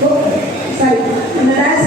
saya